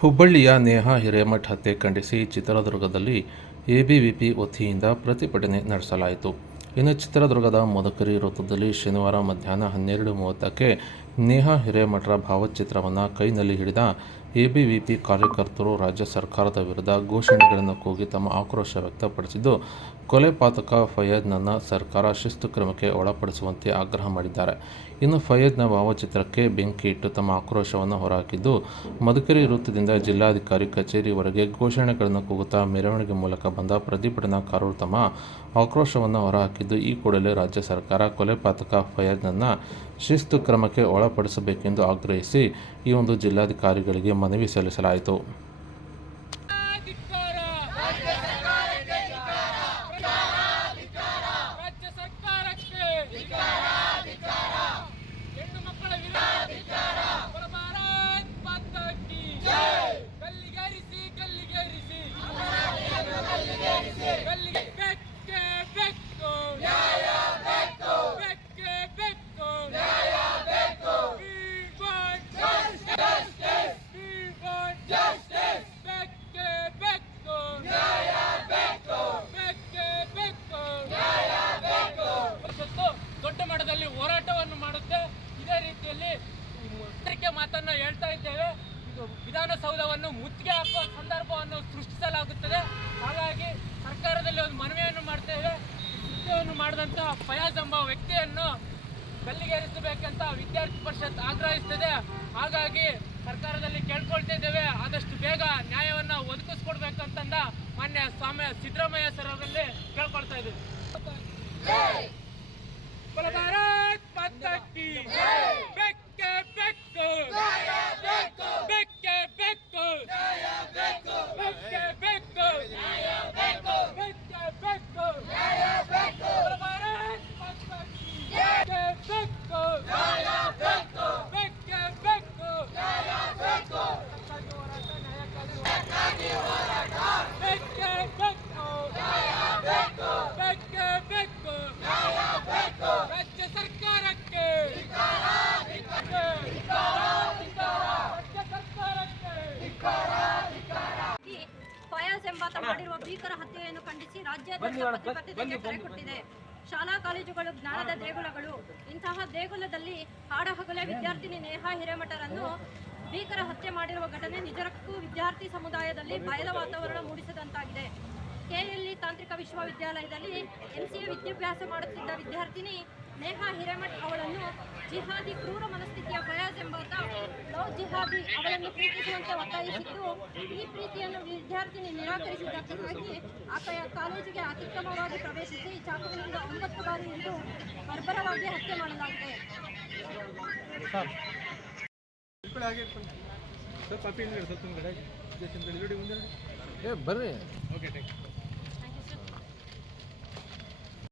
ಹುಬ್ಬಳ್ಳಿಯ ನೇಹಾ ಹಿರೇಮಠ್ ಹತ್ಯೆ ಖಂಡಿಸಿ ಚಿತ್ರದುರ್ಗದಲ್ಲಿ ಎಬಿವಿಪಿ ವತಿಯಿಂದ ಪ್ರತಿಭಟನೆ ನಡೆಸಲಾಯಿತು. ಇನ್ನು ಚಿತ್ರದುರ್ಗದ ಮದಕರಿ ವೃತ್ತದಲ್ಲಿ ಶನಿವಾರ ಮಧ್ಯಾಹ್ನ ಹನ್ನೆರಡು ಮೂವತ್ತಕ್ಕೆ ನೇಹಾ ಹಿರೇಮಠರ ಭಾವಚಿತ್ರವನ್ನು ಕೈನಲ್ಲಿ ಹಿಡಿದ ಎಬಿವಿಪಿ ಕಾರ್ಯಕರ್ತರು ರಾಜ್ಯ ಸರ್ಕಾರದ ವಿರುದ್ಧ ಘೋಷಣೆಗಳನ್ನು ಕೂಗಿ ತಮ್ಮ ಆಕ್ರೋಶ ವ್ಯಕ್ತಪಡಿಸಿದ್ದು ಕೊಲೆಪಾತಕ ಪಾತಕ ಫಯದ್ನನ್ನು ಸರ್ಕಾರ ಶಿಸ್ತು ಕ್ರಮಕ್ಕೆ ಒಳಪಡಿಸುವಂತೆ ಆಗ್ರಹ ಮಾಡಿದ್ದಾರೆ. ಇನ್ನು ಫಯದ್ನ ಭಾವಚಿತ್ರಕ್ಕೆ ಬೆಂಕಿ ಇಟ್ಟು ತಮ್ಮ ಆಕ್ರೋಶವನ್ನು ಹೊರಹಾಕಿದ್ದು, ಮಧುಕರಿ ವೃತ್ತದಿಂದ ಜಿಲ್ಲಾಧಿಕಾರಿ ಕಚೇರಿವರೆಗೆ ಘೋಷಣೆಗಳನ್ನು ಕೂಗುತ್ತಾ ಮೆರವಣಿಗೆ ಮೂಲಕ ಬಂದ ಪ್ರತಿಭಟನಾಕಾರರು ತಮ್ಮ ಆಕ್ರೋಶವನ್ನು ಹೊರಹಾಕಿದ್ದು, ಈ ಕೂಡಲೇ ರಾಜ್ಯ ಸರ್ಕಾರ ಕೊಲೆಪಾತಕ ಪಾತಕ ಫಯದ್ನನ್ನು ಶಿಸ್ತು ಕ್ರಮಕ್ಕೆ ಒಳಪಡಿಸಬೇಕೆಂದು ಆಗ್ರಹಿಸಿ ಈ ಒಂದು ಜಿಲ್ಲಾಧಿಕಾರಿಗಳಿಗೆ ಮನವಿ ಸಲ್ಲಿಸಲಾಯಿತು ಧಿಕ್ಕಾರ ಮಾಡಿದಂಥ ಫಯಾಜ್ ಎಂಬ ವ್ಯಕ್ತಿಯನ್ನು ಗಲ್ಲಿಗೇರಿಸಬೇಕಂತ ವಿದ್ಯಾರ್ಥಿ ಪರಿಷತ್ ಆಗ್ರಹಿಸ್ತಿದೆ. ಹಾಗಾಗಿ ಸರ್ಕಾರದಲ್ಲಿ ಕೇಳ್ಕೊಳ್ತಿದ್ದೇವೆ ಆದಷ್ಟು ಬೇಗ ನ್ಯಾಯವನ್ನ ಒದಗಿಸ್ಕೊಡ್ಬೇಕಂತಂದ ಮಾನ್ಯ ಸ್ವಾಮಿ ಸಿದ್ದರಾಮಯ್ಯ ಸರ್ ಅವರಲ್ಲಿ ಕೇಳ್ಕೊಳ್ತಾ ಇದ್ದೀವಿ. ಎಂಬಾತ ಮಾಡಿರುವ ಭೀಕರ ಹತ್ಯೆಯನ್ನು ಖಂಡಿಸಿ ರಾಜ್ಯಾದ್ಯಂತ ಪ್ರತಿಭಟನೆಗೆ ಕರೆ ಕೊಟ್ಟಿದೆ. ಶಾಲಾ ಕಾಲೇಜುಗಳು ಜ್ಞಾನದ ದೇಗುಲಗಳು ಇಂತಹ ದೇಗುಲದಲ್ಲಿ ಹಾಡಹಗಲೇ ವಿದ್ಯಾರ್ಥಿನಿ ನೇಹಾ ಹಿರೇಮಠರನ್ನು ಭೀಕರ ಹತ್ಯೆ ಮಾಡಿರುವ ಘಟನೆ ನಿಜಕ್ಕೂ ವಿದ್ಯಾರ್ಥಿ ಸಮುದಾಯದಲ್ಲಿ ಬಯಲ ವಾತಾವರಣ ಮೂಡಿಸಿದಂತಾಗಿದೆ. ಕೆಎಲ್ಇ ತಾಂತ್ರಿಕ ವಿಶ್ವವಿದ್ಯಾಲಯದಲ್ಲಿ ಎಂಸಿಎ ವಿದ್ಯಾಭ್ಯಾಸ ಮಾಡುತ್ತಿದ್ದ ವಿದ್ಯಾರ್ಥಿನಿ ನೇಹಾ ಹಿರೇಮಠ್ ಅವಳನ್ನು ಜಿಹಾದಿ ಕ್ರೂರ ಮನಸ್ಥಿತಿಯ ಜಿಹಾದಿ ಅವಳನ್ನು ಪ್ರೀತಿಸುವಂತೆ ಒತ್ತಾಯಿಸಿದ್ದು ಈ ಪ್ರೀತಿಯನ್ನು ವಿದ್ಯಾರ್ಥಿನಿ ನಿರಾಕರಿಸಿದ್ದಕ್ಕಾಗಿ ಆಕೆಯ ಕಾಲೇಜಿಗೆ ಅತ್ಯುತ್ತಮವಾಗಿ ಪ್ರವೇಶಿಸಿ ಚಾಕುವಿನಿಂದ ಒಂಬತ್ತು ಬಾರಿ ಇಂದು ಬರ್ಬರವಾಗಿ ಹತ್ಯೆ ಮಾಡಲಾಗಿದೆ. ಬರ್ರಿ. Okay thank you